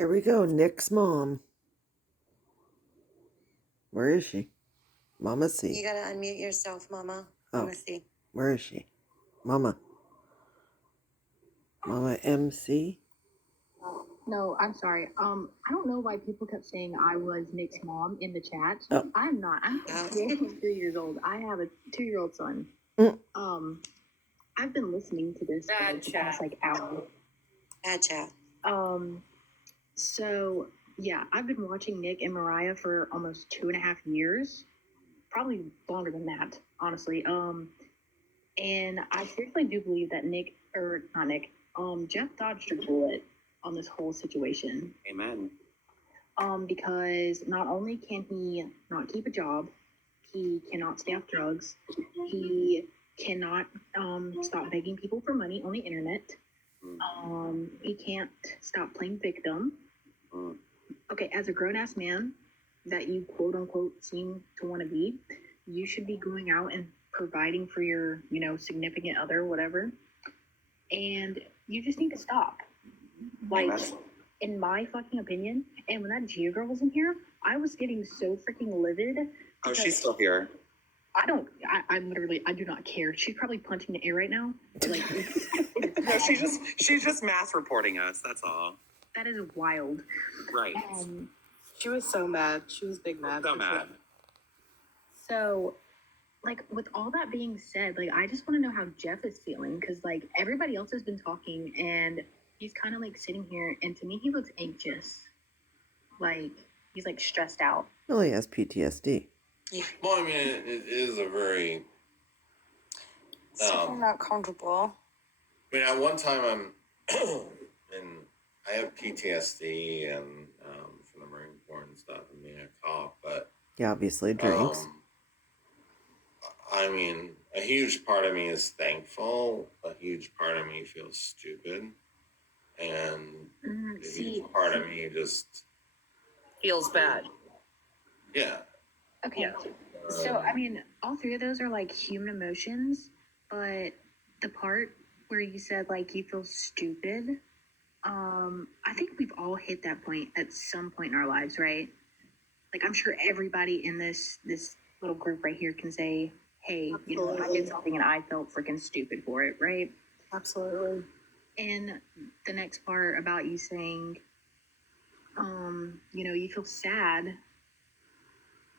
Here we go. Nick's mom. Where is she? Mama C. You gotta unmute yourself, Mama. Oh. Mama C. Where is she? Mama. Mama MC? No, I'm sorry. I don't know why people kept saying I was Nick's mom in the chat. Oh. I'm not. I'm 3 years old. I have a 2-year-old son. I've been listening to this for the past hour. Bad chat. So yeah, I've been watching Nick and Mariah for almost 2.5 years, probably longer than that, honestly. And I seriously do believe that Jeff dodged a bullet on this whole situation. Amen. Because not only can he not keep a job, he cannot stay off drugs, he cannot stop begging people for money on the internet. He can't stop playing victim. Okay, as a grown-ass man that you quote-unquote seem to want to be, you should be going out and providing for your, significant other, whatever. And you just need to stop. In my fucking opinion, and when that Gia girl was in here, I was getting so freaking livid. Oh, she's still here. I do not care. She's probably punching the air right now. No, she's just mass reporting us. That's all. That is wild. Right. She was so mad. She was big mad. So mad. So, with all that being said, I just want to know how Jeff is feeling, because, everybody else has been talking, and he's kind of, sitting here, and to me, he looks anxious. He's, stressed out. Well, he has PTSD. Yeah. Well, I mean, it is a very... Super not comfortable. I mean, at one time, I have PTSD and from the Marine Corps and stuff, and being a cop, but... He obviously drinks. I mean, a huge part of me is thankful. A huge part of me feels stupid. And a huge part of me just... feels bad. Yeah. Okay. So, I mean, all three of those are, human emotions, but the part where you said, you feel stupid, I think we've all hit that point at some point in our lives, right? I'm sure everybody in this little group right here can say, hey, I did something and I felt freaking stupid for it, right? Absolutely. And the next part about you saying, you feel sad.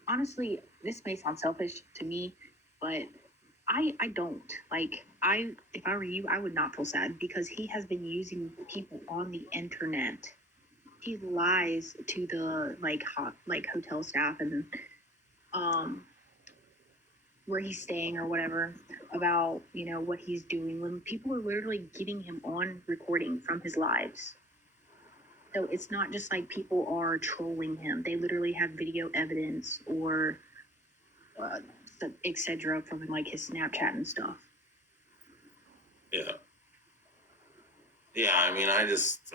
Honestly, this may sound selfish to me, but I don't. If I were you, I would not feel sad, because he has been using people on the internet. He lies to the hotel staff and where he's staying or whatever about what he's doing, when people are literally getting him on recording from his lives. So it's not just people are trolling him. They literally have video evidence or etc. from his Snapchat and stuff. Yeah. Yeah, I mean, I just,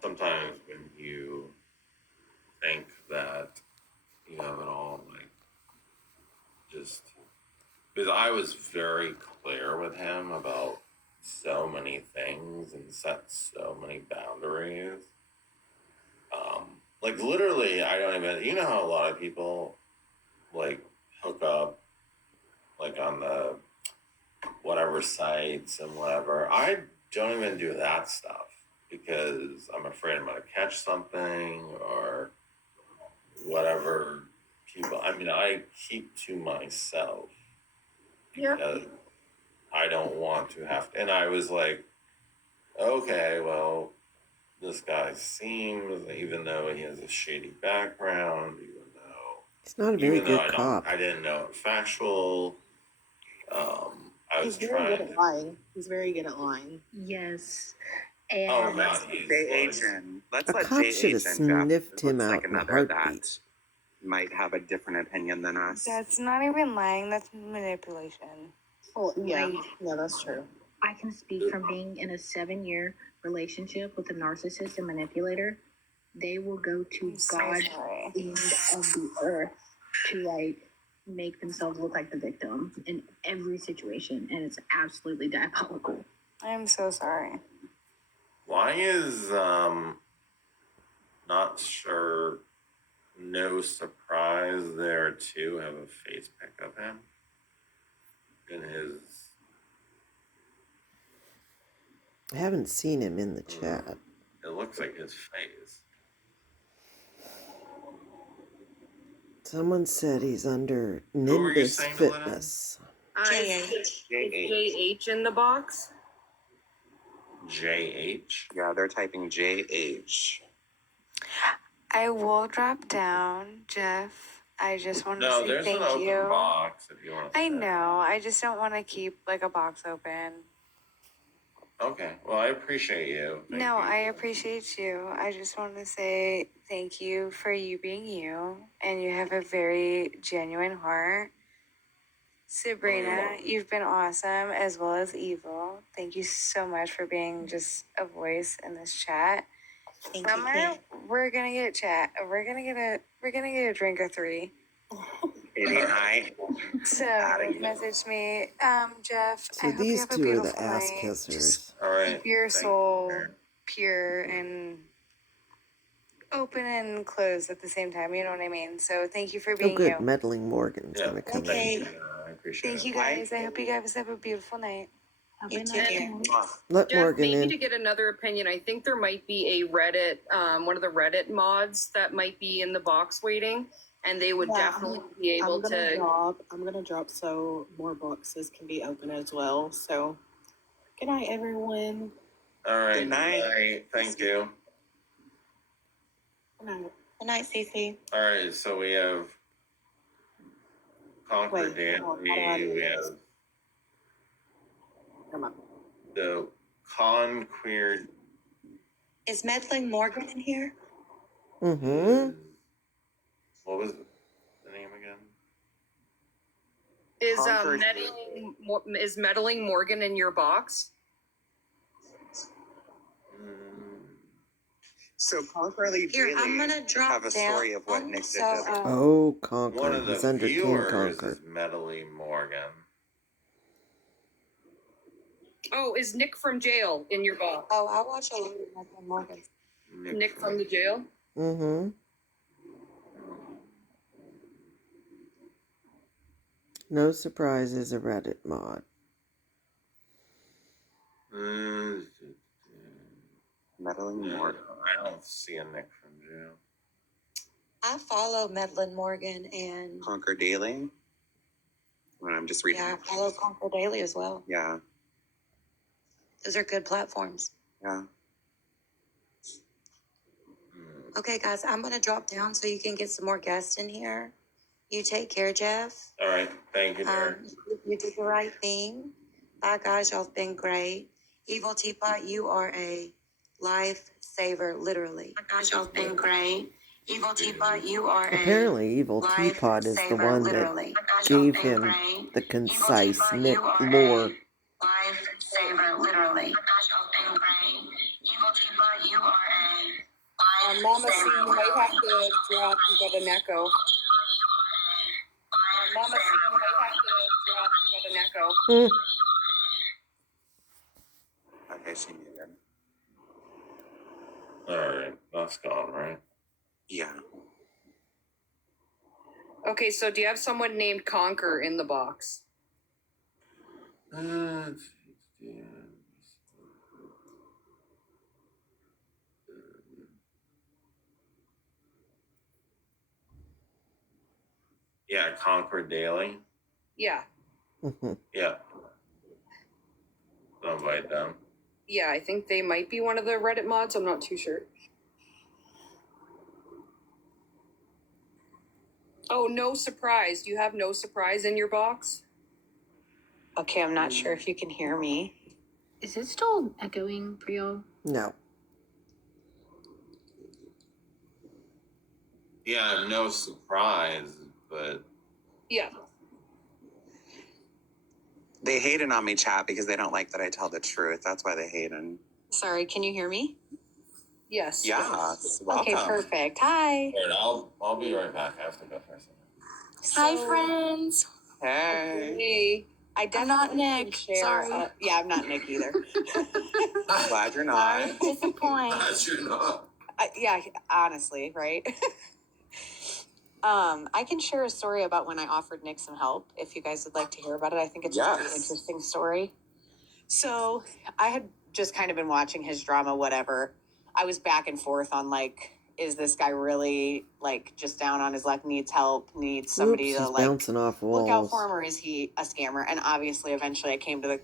sometimes when you think that you have it all, just, because I was very clear with him about so many things and set so many boundaries. Literally, I don't even, how a lot of people, hook up, on the whatever sites and whatever. I don't even do that stuff because I'm afraid I'm going to catch something or whatever people. I mean, I keep to myself because I don't want to have to. And I was like, okay, well, this guy seems, even though he has a shady background, even though He's not a very good cop. I didn't know it factual. I was trying to... lying. He's very good at lying. Yes. And oh, God, he's... Let's a let cop should have sniffed him out in a heartbeat. That might have a different opinion than us. That's not even lying. That's manipulation. Well, yeah. Yeah, that's true. I can speak from being in a 7-year relationship with a narcissist and manipulator. They will go to God's end of the earth to make themselves look like the victim in every situation, and it's absolutely diabolical. I am so sorry. Why is not sure, no surprise there too? Have a face pic of him in his. I haven't seen him in the chat. It looks like his face. Someone said he's under Who were you Nimbus saying, Elena? Fitness. JH. JH in the box. JH. Yeah, they're typing JH. I will drop down, Jeff. I just want to No, say there's thank an open you. box if you want to. I know. I just don't want to keep like a box open. Okay. Well, I appreciate you. Thank No, you. I appreciate you. I just want to say thank you for you being you, and you have a very genuine heart. Sabrina, you've been awesome as well as evil. Thank you so much for being just a voice in this chat. Thank Summer, we're gonna get we're gonna get a drink or 3. Baby, hi. So Outta here. message me, Jeff. So I hope you these have a two are the beautiful ass night. kissers. Just All right. keep your Thank soul you. pure and open and closed at the same time. You know what I mean? So thank you for Oh, being good. you. Meddling Morgan's Yeah. gonna come Okay. in. I appreciate Thank it. you guys. I hope you guys have a beautiful night. You too, dear. Let Jeff, Morgan maybe in. to get another opinion, I think there might be a Reddit, one of the Reddit mods that might be in the box waiting, and they would Yeah, definitely be able to. I'm gonna drop so more boxes can be open as well. So, good night, everyone. All right. Good night. Thank you. Good night. Good night, Cece. All right. So we have Conquer Wait, Daily. hold on, how do I do We this? have Never mind. the Queer. Is Meddling Morgan in here? Mm-hmm. What was the name again? Is meddling Morgan in your box? So concurrently, Here, I'm gonna drop have a story down, of what Nick did. so, to Oh, One Conquer. of the He's under King viewers Conquer. is Meddling Morgan. Oh, is Nick from jail in your box? oh, I watch a lot of Meddling Morgan. Nick from the jail? Mm-hmm. No Surprise is a Reddit mod. Meddling Yeah, Morgan. I don't see a Nick from jail. I follow Meddling Morgan and Conquer Daily. When I'm just reading. I follow Conquer Daily as well. Yeah. Those are good platforms. Yeah. Okay, guys, I'm gonna drop down so you can get some more guests in here. You take care, Jeff. All right. Thank you, dear. You did the right thing. Bye, guys. Y'all have been great. Evil Teapot, you are a lifesaver, literally. Bye, guys. Y'all have been great. Evil Teapot, you are Apparently, Evil Teapot is the one that gave him the concise Nick lore. Lifesaver, literally. Gosh, y'all have been great. Evil Teapot, you are a Mama C, you might have to drop. You got an echo. Mama C, you might have to drop. You got an echo. Okay, she muted. All right. That's gone, right? Yeah. Okay, so do you have someone named Conquer in the box? Yeah, Conquer Daily. Yeah. Mm-hmm. Yeah. I'll invite them. Yeah, I think they might be one of the Reddit mods. I'm not too sure. Oh, No Surprise. Do you have No Surprise in your box? Okay, I'm not sure if you can hear me. Is it still echoing for y'all? No. Yeah, No Surprise, but Yeah. They hated on me, chat, because they don't like that I tell the truth. That's why they hated. Sorry, can you hear me? Yes. Yes. Welcome. Okay, perfect. Hi. all right, I'll be right back. I have to go for a second. Hi, friends. Hey. Hey. I I'm not definitely can Nick. share. Sorry. Yeah, I'm not Nick either. Glad you're Sorry not. to disappoint. You're not. Yeah, honestly, right? I can share a story about when I offered Nick some help if you guys would like to hear about it. I think it's a pretty interesting story. So I had just kind of been watching his drama, whatever. I was back and forth on like, is this guy really like just down on his luck, needs help, needs somebody Oops, to he's like bouncing off look out walls. for him, or is he a scammer? And obviously, eventually, I came to the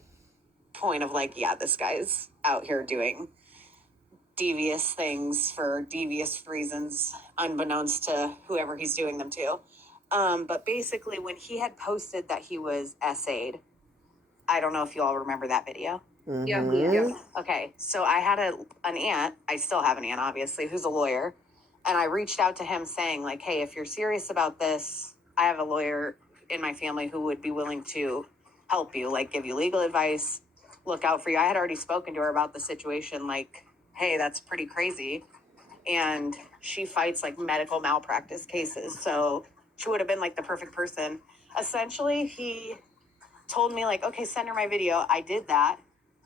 point of like, yeah, this guy's out here doing devious things for devious reasons, unbeknownst to whoever he's doing them to. But basically, when he had posted that he was essayed, I don't know if you all remember that video. Mm-hmm. Okay, so I had an aunt, I still have an aunt, obviously, who's a lawyer. And I reached out to him saying, like, hey, if you're serious about this, I have a lawyer in my family who would be willing to help you, like, give you legal advice, look out for you. I had already spoken to her about the situation, like, hey, that's pretty crazy. And she fights, like, medical malpractice cases. So she would have been, like, the perfect person. Essentially, he told me, like, okay, send her my video. I did that.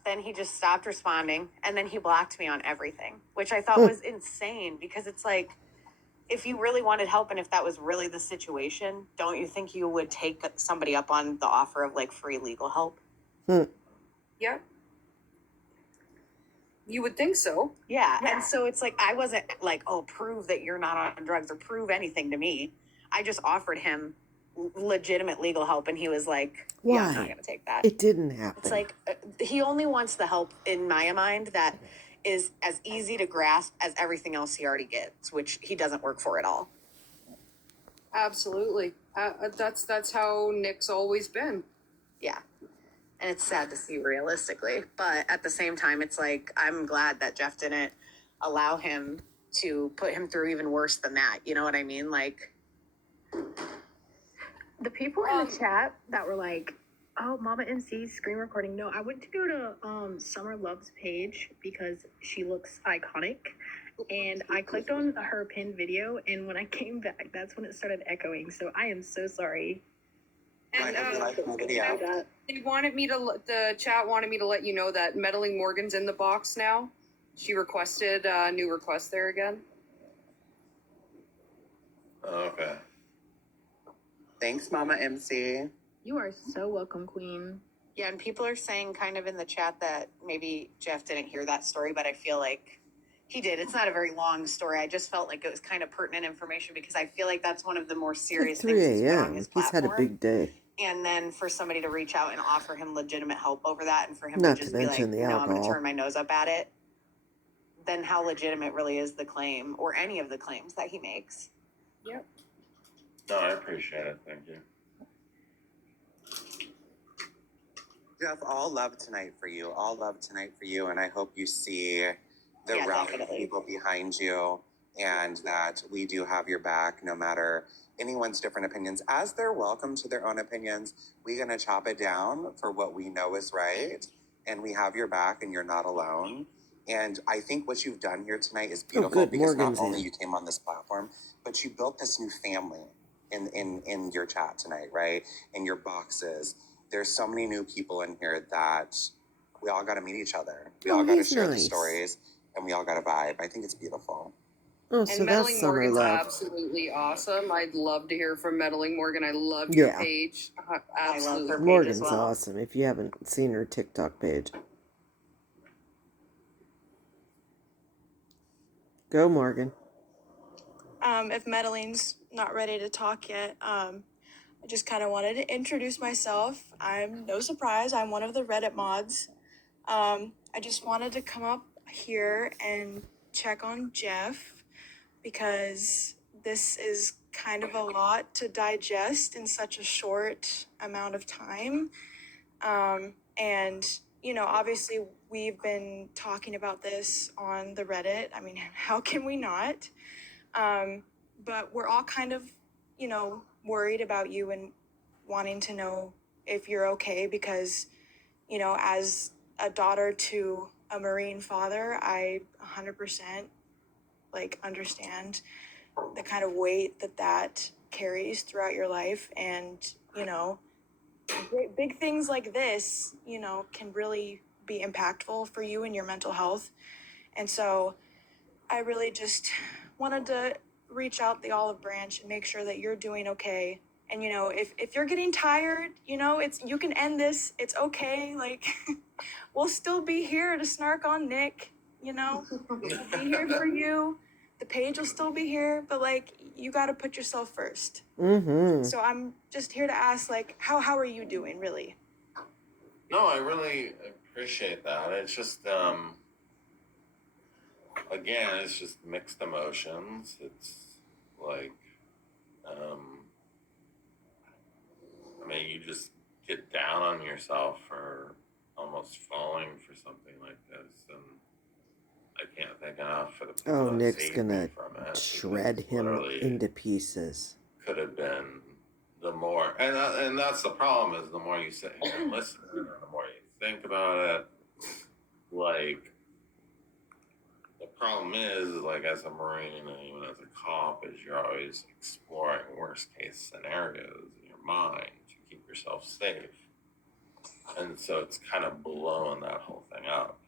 Then he just stopped responding, and then he blocked me on everything, which I thought was insane because it's like, if you really wanted help and if that was really the situation, don't you think you would take somebody up on the offer of like free legal help? Yeah. You would think so. Yeah. And so it's like, I wasn't like, oh, prove that you're not on drugs or prove anything to me. I just offered him legitimate legal help, and he was like, yeah, I'm not Why? going to take that. It didn't happen. It's like he only wants the help, in my mind, that is as easy to grasp as everything else he already gets, which he doesn't work for at all. Absolutely. That's how Nick's always been. Yeah. And it's sad to see realistically. But at the same time, it's like, I'm glad that Jeff didn't allow him to put him through even worse than that. You know what I mean? Like, The people in the chat that were like, oh, Mama MC screen recording. No, I went to go to Summer Love's page because she looks iconic. And I clicked on her pinned video, and when I came back, that's when it started echoing. So I am so sorry. And video. they wanted me to. The chat wanted me to let you know that Meddling Morgan's in the box now. She requested a new request there again. Okay. Thanks, Mama MC. You are so welcome, Queen. yeah, and people are saying kind of in the chat that maybe Jeff didn't hear that story, but I feel like he did. It's not a very long story. I just felt like it was kind of pertinent information because I feel like that's one of the more serious It's things 3 he's put on a.m. his He's had a platform. big day. And then for somebody to reach out and offer him legitimate help over that, and for him Not to just to be like, mention the no, I'm going to alcohol. turn my nose up at it, then how legitimate really is the claim, or any of the claims that he makes? Yep. No, I appreciate it. Thank you. Jeff, all love tonight for you. All love tonight for you. And I hope you see the Yeah, rally of definitely. people behind you, and that we do have your back no matter anyone's different opinions. As they're welcome to their own opinions, we're going to chop it down for what we know is right. And we have your back, and you're not alone. And I think what you've done here tonight is beautiful good. because Morgan's not only in. you came on this platform, but you built this new family in your chat tonight, right? In your boxes. There's so many new people in here that we all got to meet each other. We all got to share the stories, and we all got to vibe. I think it's beautiful. Oh, so And that's Meddling Summer Morgan's Love. absolutely awesome. I'd love to hear from Meddling Morgan. I love your page. I love her page Morgan's as well. awesome if you haven't seen her TikTok page. Go, Morgan. If Meddling's not ready to talk yet, I just kind of wanted to introduce myself. I'm no surprise. I'm one of the Reddit mods. I just wanted to come up here and check on Jeff because this is kind of a lot to digest in such a short amount of time. And, you know, obviously we've been talking about this on the Reddit. I mean, how can we not? But we're all kind of, you know, worried about you and wanting to know if you're okay because, you know, as a daughter to a Marine father, I 100% like understand the kind of weight that carries throughout your life. And, you know, big things like this, you know, can really be impactful for you and your mental health. And so I really just wanted to reach out the olive branch and make sure that you're doing okay. And you know, if you're getting tired, you know, you can end this. It's okay. Like we'll still be here to snark on Nick, you know. We'll be here for you. The page will still be here, but like you got to put yourself first. Mm-hmm. So I'm just here to ask, like, how are you doing, really? No, I really appreciate that. It's just, again, it's just mixed emotions. It's like, I mean, you just get down on yourself for almost falling for something like this, and I can't thank enough for the people Oh, that Nick's saved me gonna from it. shred him into pieces. Could have been the more, and that's the problem, is the more you sit here and listen, and the more you think about it, like, the problem is, like, as a Marine and even as a cop, is you're always exploring worst case scenarios in your mind to keep yourself safe. And so it's kind of blowing that whole thing up.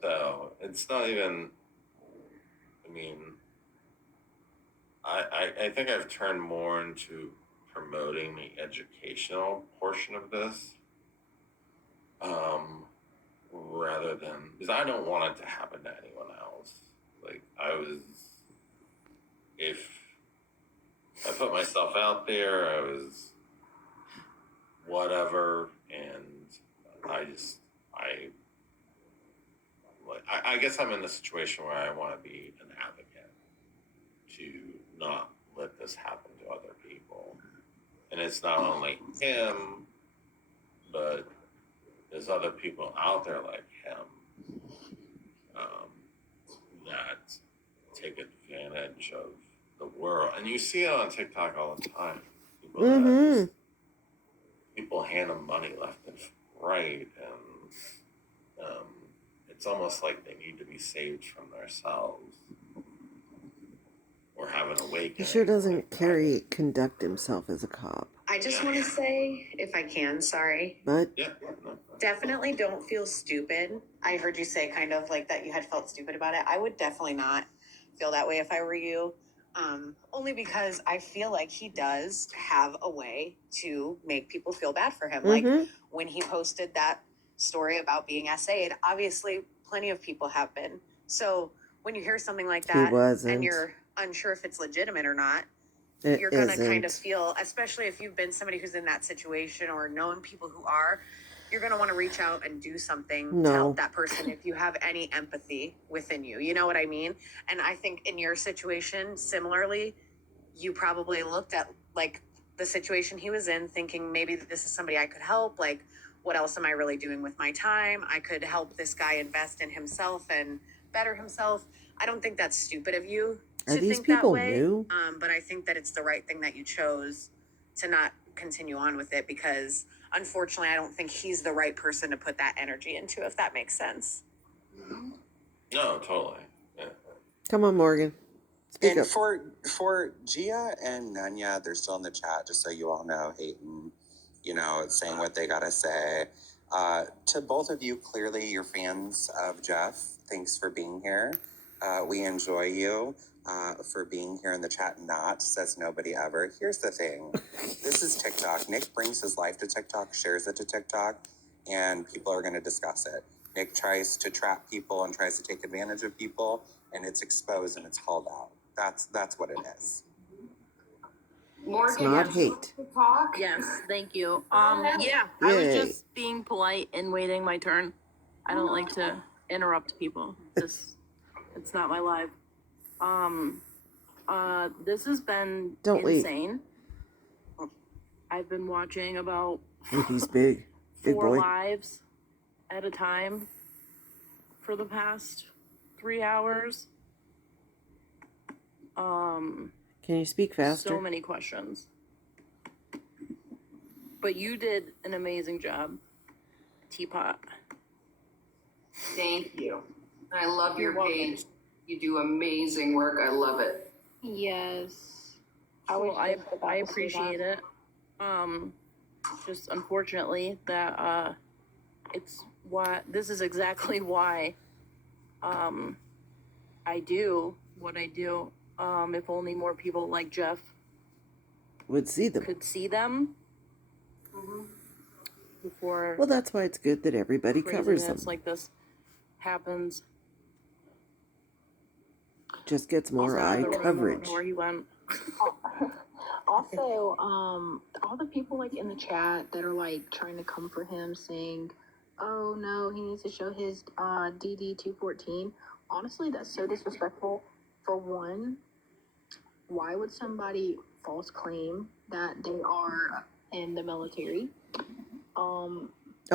So it's not even, I mean, I think I've turned more into promoting the educational portion of this, rather than, because I don't want it to happen to anyone else. Like, if I put myself out there, I was whatever, and I guess I'm in the situation where I want to be an advocate to not let this happen to other people. And it's not only him, but there's other people out there like him, that take advantage of the world. And you see it on TikTok all the time. People hand them money left and right, and it's almost like they need to be saved from themselves or have an awakening. He sure doesn't conduct himself as a cop. I just want to say, if I can, sorry. But Yeah. Definitely don't feel stupid. I heard you say kind of like that you had felt stupid about it. I would definitely not feel that way if I were you. Only because I feel like he does have a way to make people feel bad for him. Like when he posted that story about being SA'd, obviously plenty of people have been. So when you hear something like that and you're unsure if it's legitimate or not, you're going to kind of feel, especially if you've been somebody who's in that situation or known people who are, you're going to want to reach out and do something to help that person if you have any empathy within you. You know what I mean? And I think in your situation, similarly, you probably looked at like the situation he was in thinking maybe this is somebody I could help. Like, what else am I really doing with my time? I could help this guy invest in himself and better himself. I don't think that's stupid of you to think that way. But I think that it's the right thing that you chose to not continue on with it, because unfortunately I don't think he's the right person to put that energy into, if that makes sense. No, totally. Yeah. Come on, Morgan. Speak and up. for Gia and Nanya, they're still in the chat, just so you all know, hating, saying what they gotta say. To both of you, clearly you're fans of Jeff. Thanks for being here. We enjoy you. For being here in the chat. Not says nobody ever. Here's the thing. This is TikTok. Nick brings his life to TikTok, shares it to TikTok, and people are going to discuss it. Nick tries to trap people and tries to take advantage of people, and it's exposed and it's called out. That's what it is. Morgan, It's not hate. Talk? Yes, thank you. Yeah, I was just being polite and waiting my turn. I don't like to interrupt people. It's not my life. This has been insane. I've been watching about He's big. Big 4 boy. lives at a time for the past 3 hours. Can you speak faster? So many questions. But you did an amazing job, Teapot. Thank you. I love your page. You do amazing work. I love it. Yes. I appreciate it. Just unfortunately that it's why this is exactly why I do what I do. If only more people like Jeff Would see them. could see them before Well, that's why it's good that everybody covers them. craziness like this happens. Just gets more eye coverage. Where he went. Also, all the people like in the chat that are like trying to come for him, saying, "Oh no, he needs to show his DD 214." Honestly, that's so disrespectful. For one, why would somebody false claim that they are in the military? Oh,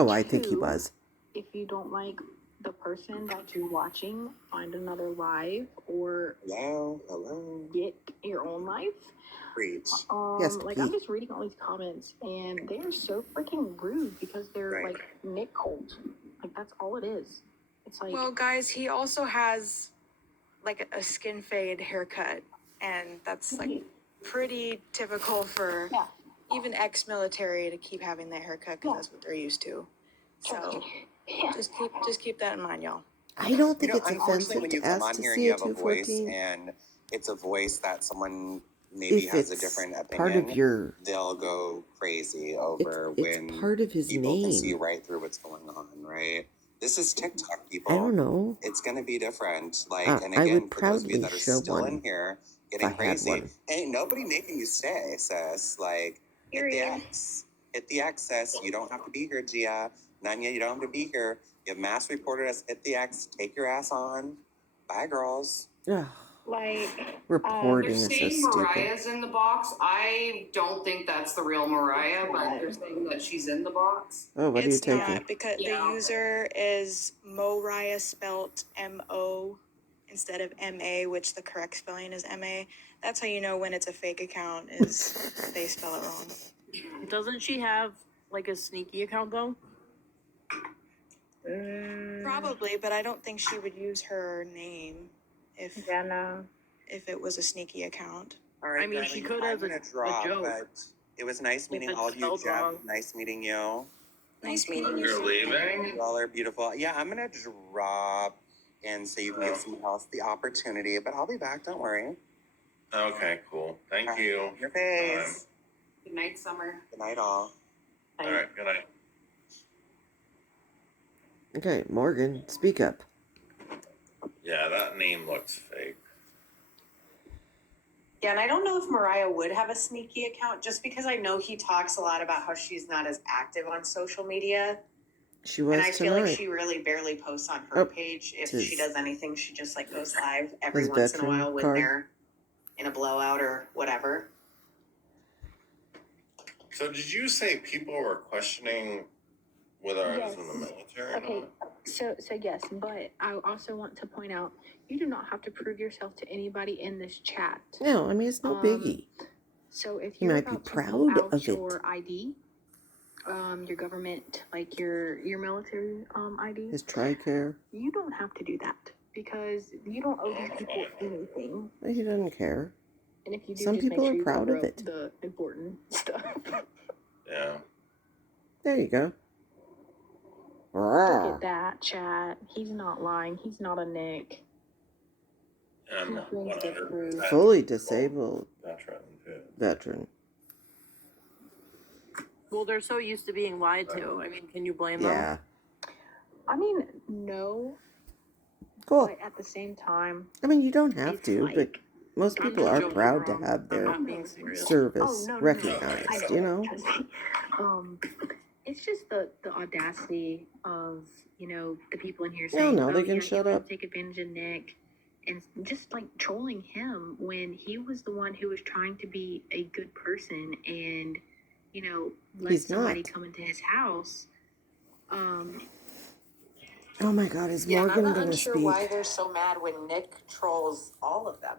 I think he two, was. If you don't like the person that you're watching, find another live or Hello. get your own life. Preach. Yes, like Pete. I'm just reading all these comments and they are so freaking rude because they're like Nick cult. Like that's all it is. It's like, Well, guys, he also has like a skin fade haircut, and that's like pretty typical for even ex-military to keep having that haircut because that's what they're used to. So just keep that in mind, y'all. I don't think it's unfortunately, offensive when to you come ask on to here and see you a have a voice 214. and it's a voice that someone maybe If has a it's different opinion, part of your, they'll go crazy over it's when part of his people can see name. right through what's going on, right? This is TikTok, people. I don't know. It's going to be different. Like, and I again, would for those of you proudly that are show still in one here if getting I had crazy, one. ain't nobody making you stay, sis. Like, hit the X. Hit the X, sis. You don't have to be here, Gia. Nanya, you don't have to be here. You have mass reported us. Hit the X. Take your ass on. Bye, girls. Ugh, like reporting They're is so saying stupid. Mariah's in the box. I don't think that's the real Mariah, but they're saying that she's in the box. Oh, what are you It's taking? not, because the user is Moriah, spelt M-O instead of M-A, which the correct spelling is M-A. That's how you know when it's a fake account, is they spell it wrong. Doesn't she have like a sneaky account though? Probably, but I don't think she would use her name if it was a sneaky account. All right, I mean, she darling, could I'm as a gonna drop, joke. but it was nice meeting it's all of you, spelled Jeff. wrong. Nice meeting you. Nice meeting you. You're leaving? You all are beautiful. Yeah, I'm gonna drop, and so you can give someone else the opportunity, but I'll be back. Don't worry. Okay, cool. Thank you. Your face. Good night, Summer. Good night, all. All right, good night. Okay, Morgan, speak up. Yeah, that name looks fake. Yeah, and I don't know if Mariah would have a sneaky account just because I know he talks a lot about how she's not as active on social media. She was And I feel like tonight. she really barely posts on her page. If she does anything, she just like goes live every once in a while when they're in a blowout or whatever. So did you say people were questioning whether I was in the military? Okay, so yes, but I also want to point out you do not have to prove yourself to anybody in this chat. No, I mean it's no biggie. So if You you're might be about to proud pull out of your it. ID, your government, like your military ID, His TRICARE. you don't have to do that because you don't owe these people anything. He doesn't care. And if you do, Some just people make sure are you proud cover of up it. the important stuff. Yeah. There you go. Look at that, chat. He's not lying. He's not a Nick. And He brings the proof. Fully disabled veteran. Well, they're so used to being lied to. I mean, can you blame them? Yeah. I mean, no. Cool. But at the same time, I mean, you don't have it's to, like, but most I'm people not are joking proud to around. have I'm their not being serious. service no. recognized, I you know? trust me. It's just the audacity of, the people in here saying, No, they can he shut wants up. to take advantage of Nick, and just like trolling him when he was the one who was trying to be a good person and, let He's somebody not. come into his house. Oh my God, is Yeah, and Morgan I'm not gonna unsure speak? why they're so mad when Nick trolls all of them.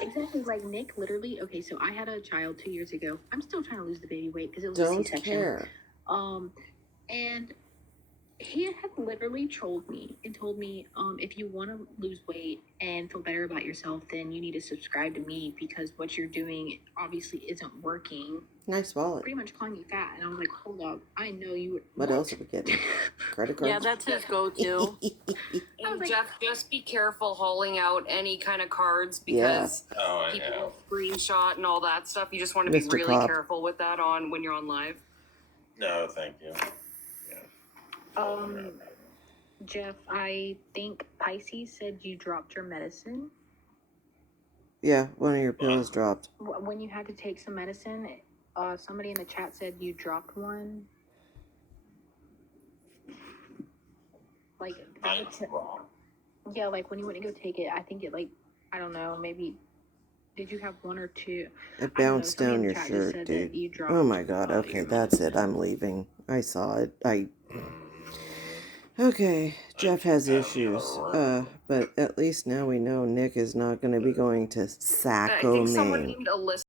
Exactly, like Nick literally, okay, so I had a child 2 years ago. I'm still trying to lose the baby weight because it was a Don't C-section. care. And he had literally trolled me and told me, if you want to lose weight and feel better about yourself, then you need to subscribe to me because what you're doing obviously isn't working. Nice wallet. Pretty much calling me fat, and I was like, hold up, I know you. What else are we getting? Credit cards? Yeah, that's his go-to. And Jeff, just be careful hauling out any kind of cards because people screenshot and all that stuff. You just want to be Mr. really Pop. careful with that on when you're on live. No, thank you. Jeff, I think Pisces said you dropped your medicine. Yeah, one of your pills dropped. When you had to take some medicine, somebody in the chat said you dropped one. Like, wrong. Yeah, like when you went to go take it, I think it I don't know, maybe did you have one or two? It bounced down your shirt, dude. Oh my god, okay, that's it. I'm leaving. I saw it. Okay, Jeff has issues. But at least now we know Nick is not going to be going to Sacco, I think someone Maine. named Alyssa